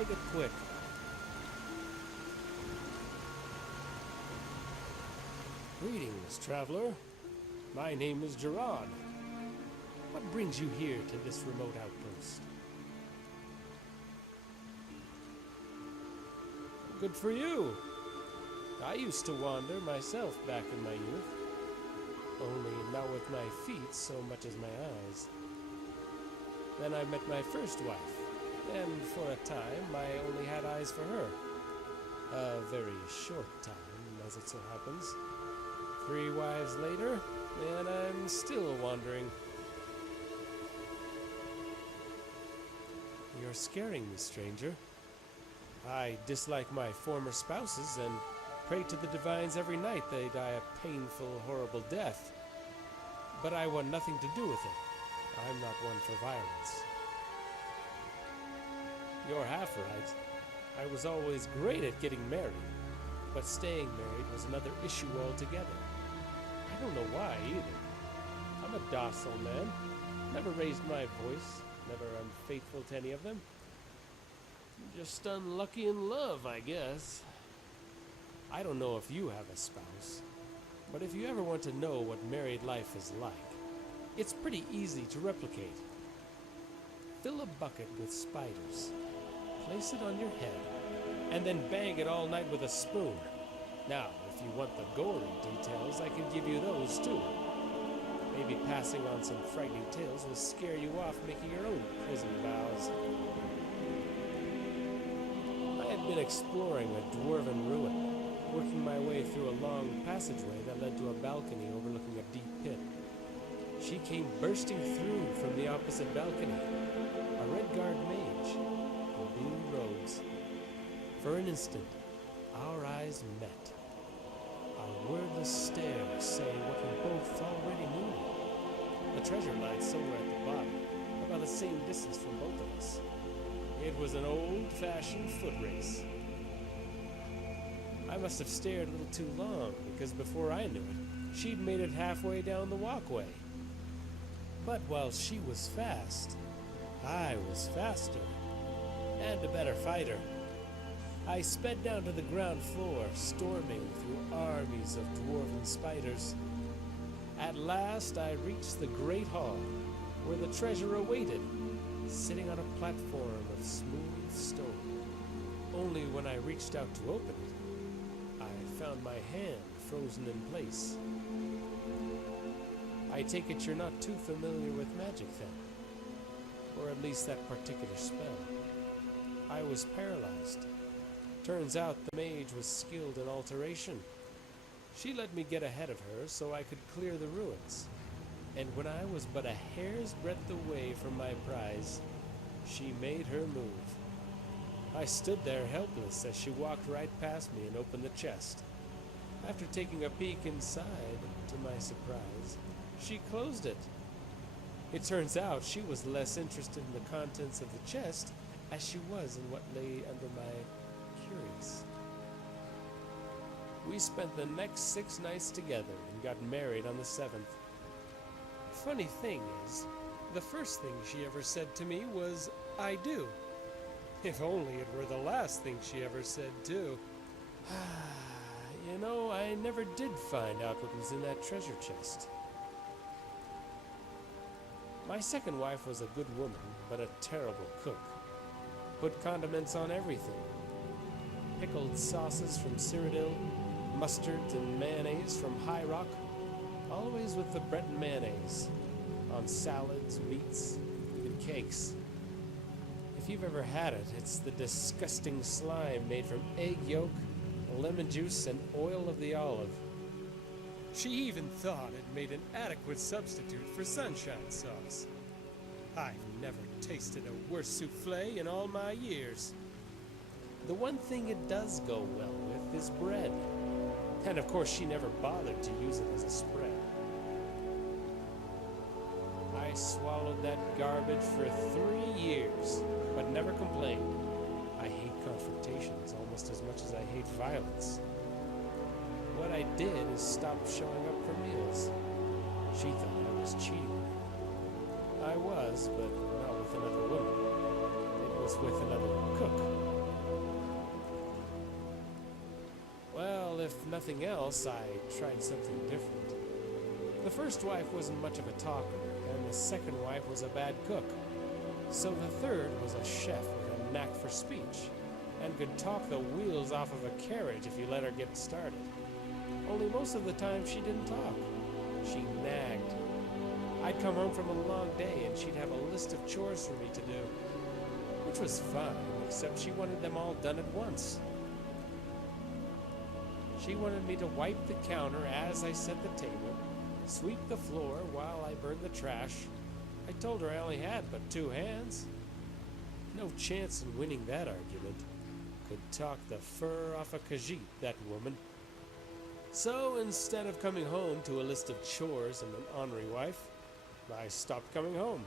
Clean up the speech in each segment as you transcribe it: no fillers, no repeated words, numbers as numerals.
Make it quick. Greetings, traveler. My name is Gerrod. What brings you here to this remote outpost? Good for you. I used to wander myself back in my youth. Only not with my feet so much as my eyes. Then I met my first wife, and for a time I only had eyes for her. A very short time, as it so happens. 3 wives later, and I'm still wandering. You're scaring me, stranger. I dislike my former spouses and pray to the divines every night they die a painful, horrible death. But I want nothing to do with it. I'm not one for violence. You're half right. I was always great at getting married, but staying married was another issue altogether. I don't know why either. I'm a docile man, never raised my voice, never unfaithful to any of them. Just unlucky in love, I guess. I don't know if you have a spouse, but if you ever want to know what married life is like, it's pretty easy to replicate. Fill a bucket with spiders, place it on your head, and then bang it all night with a spoon. Now, if you want the gory details, I can give you those too. Maybe passing on some frightening tales will scare you off making your own prison vows. I had been exploring a dwarven ruin, working my way through a long passageway that led to a balcony overlooking a deep pit. She came bursting through from the opposite balcony, a redguard mage in blue robes. For an instant, our eyes met. Our wordless stare saying what we both already knew. The treasure lied somewhere at the bottom, about the same distance from both of us. It was an old-fashioned foot race. I must have stared a little too long, because before I knew it, she'd made it halfway down the walkway. But while she was fast, I was faster, and a better fighter. I sped down to the ground floor, storming through armies of dwarven spiders. At last I reached the Great Hall, where the treasure awaited, sitting on a platform of smooth stone. Only when I reached out to open it, I found my hand frozen in place. I take it you're not too familiar with magic then, or at least that particular spell. I was paralyzed. Turns out the mage was skilled in alteration. She let me get ahead of her so I could clear the ruins. And when I was but a hair's breadth away from my prize, she made her move. I stood there helpless as she walked right past me and opened the chest. After taking a peek inside, to my surprise, she closed it. It turns out she was less interested in the contents of the chest as she was in what lay under my curious. We spent the next 6 nights together and got married on the 7th. Funny thing is, the first thing she ever said to me was, "I do." If only it were the last thing she ever said, too. You know, I never did find out what was in that treasure chest. My second wife was a good woman, but a terrible cook. Put condiments on everything. Pickled sauces from Cyrodiil, mustard and mayonnaise from High Rock, always with the Breton mayonnaise, on salads, meats, and cakes. If you've ever had it, it's the disgusting slime made from egg yolk, lemon juice, and oil of the olive. She even thought it made an adequate substitute for sunshine sauce. I've never tasted a worse souffle in all my years. The one thing it does go well with is bread. And of course she never bothered to use it as a spread. I swallowed that garbage for 3 years, but never complained. I hate confrontations almost as much as I hate violence. What I did is stop showing up for meals. She thought I was cheating. I was, but not with another woman. It was with another cook. Well, if nothing else, I tried something different. The first wife wasn't much of a talker, and the second wife was a bad cook. So the third was a chef with a knack for speech, and could talk the wheels off of a carriage if you let her get started. Only most of the time she didn't talk. She nagged. I'd come home from a long day and she'd have a list of chores for me to do, which was fine, except she wanted them all done at once. She wanted me to wipe the counter as I set the table, sweep the floor while I burned the trash. I told her I only had but 2 hands. No chance in winning that argument. Could talk the fur off a Khajiit, that woman. So instead of coming home to a list of chores and an ornery wife, I stopped coming home.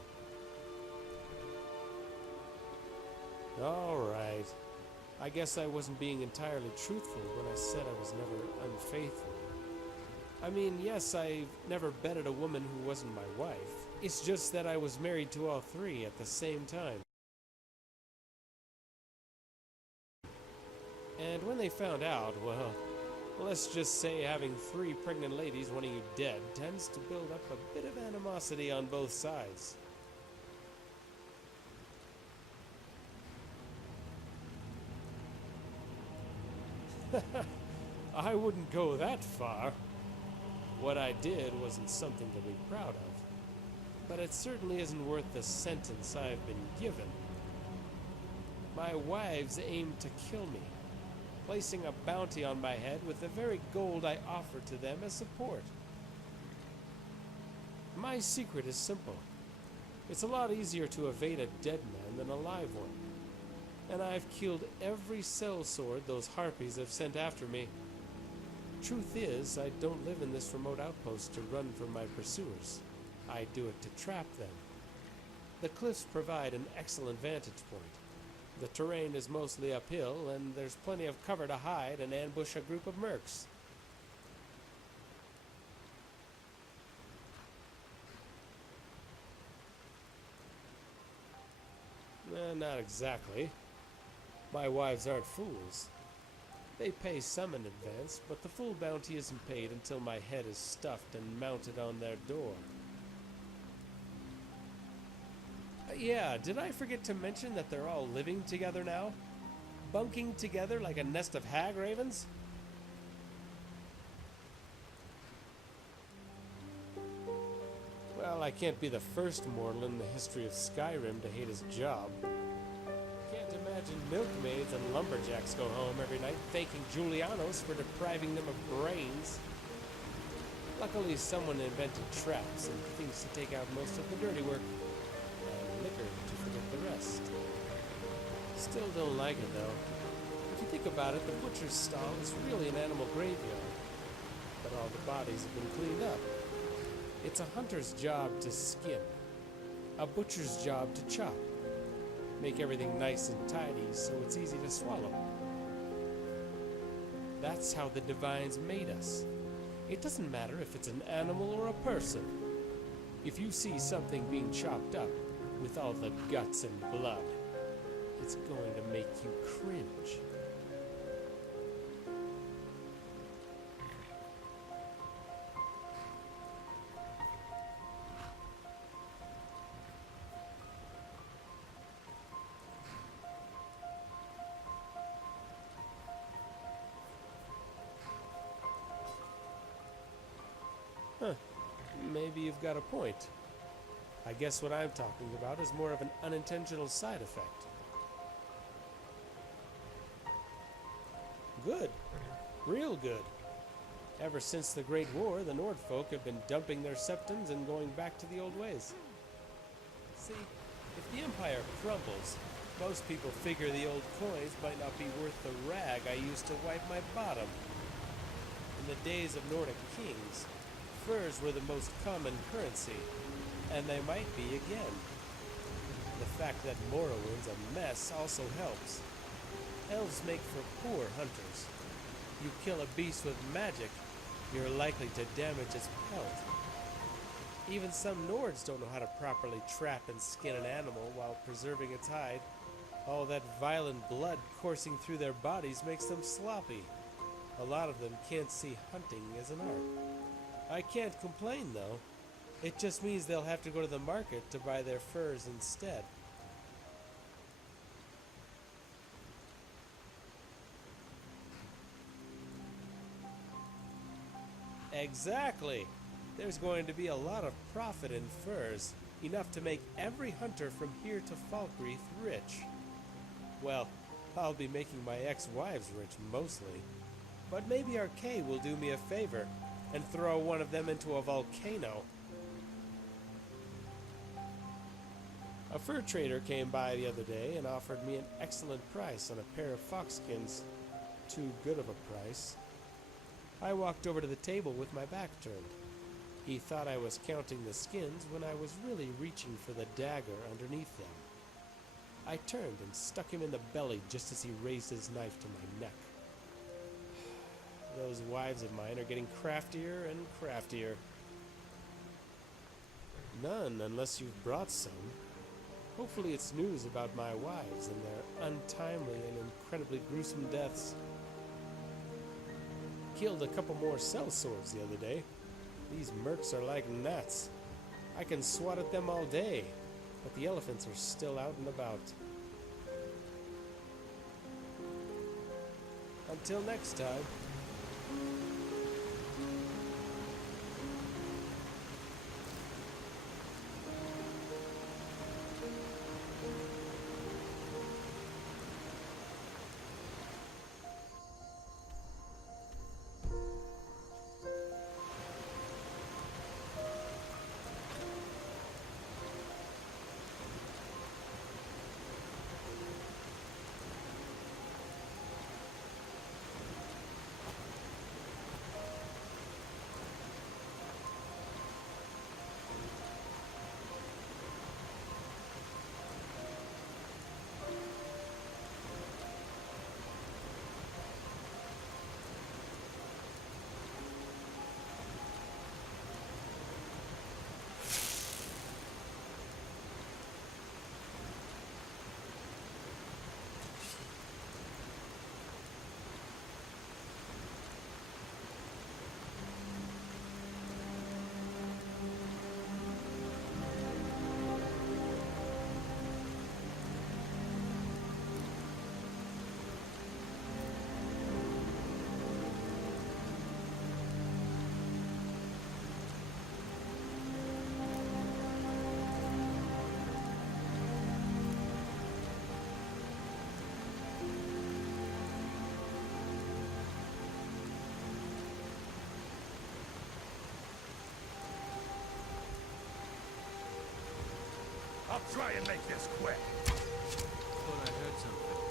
All right. I guess I wasn't being entirely truthful when I said I was never unfaithful. I mean, yes, I've never betted a woman who wasn't my wife. It's just that I was married to all 3 at the same time. And when they found out, well, let's just say having 3 pregnant ladies wanting you dead tends to build up a bit of animosity on both sides. I wouldn't go that far. What I did wasn't something to be proud of, but it certainly isn't worth the sentence I've been given. My wives aimed to kill me, placing a bounty on my head with the very gold I offered to them as support. My secret is simple. It's a lot easier to evade a dead man than a live one. And I've killed every sellsword those harpies have sent after me. Truth is, I don't live in this remote outpost to run from my pursuers. I do it to trap them. The cliffs provide an excellent vantage point. The terrain is mostly uphill, and there's plenty of cover to hide and ambush a group of mercs. Not exactly. My wives aren't fools. They pay some in advance, but the full bounty isn't paid until my head is stuffed and mounted on their door. Yeah, did I forget to mention that they're all living together now? Bunking together like a nest of hag ravens? Well, I can't be the first mortal in the history of Skyrim to hate his job. Can't imagine milkmaids and lumberjacks go home every night thanking Julianos for depriving them of brains. Luckily, someone invented traps and things to take out most of the dirty work. Liquor to forget the rest. Still don't like it though. If you think about it, the butcher's stall is really an animal graveyard. But all the bodies have been cleaned up. It's a hunter's job to skin. A butcher's job to chop. Make everything nice and tidy so it's easy to swallow. That's how the divines made us. It doesn't matter if it's an animal or a person. If you see something being chopped up, with all the guts and blood, it's going to make you cringe. Huh. Maybe you've got a point. I guess what I'm talking about is more of an unintentional side effect. Good. Real good. Ever since the Great War, the Nordfolk have been dumping their septims and going back to the old ways. See, if the Empire crumbles, most people figure the old coins might not be worth the rag I used to wipe my bottom. In the days of Nordic kings, furs were the most common currency. And they might be again. The fact that Morrowind's a mess also helps. Elves make for poor hunters. You kill a beast with magic, you're likely to damage its pelt. Even some Nords don't know how to properly trap and skin an animal while preserving its hide. All that violent blood coursing through their bodies makes them sloppy. A lot of them can't see hunting as an art. I can't complain though. It just means they'll have to go to the market to buy their furs instead. Exactly! There's going to be a lot of profit in furs, enough to make every hunter from here to Falkreath rich. Well, I'll be making my ex-wives rich mostly. But maybe Arcay will do me a favor and throw one of them into a volcano. A fur trader came by the other day and offered me an excellent price on a pair of foxskins. Too good of a price. I walked over to the table with my back turned. He thought I was counting the skins when I was really reaching for the dagger underneath them. I turned and stuck him in the belly just as he raised his knife to my neck. Those wives of mine are getting craftier and craftier. None unless you've brought some. Hopefully it's news about my wives and their untimely and incredibly gruesome deaths. Killed a couple more sellswords the other day. These mercs are like gnats. I can swat at them all day, but the elephants are still out and about. Until next time. Try and make this quick. Thought I heard something.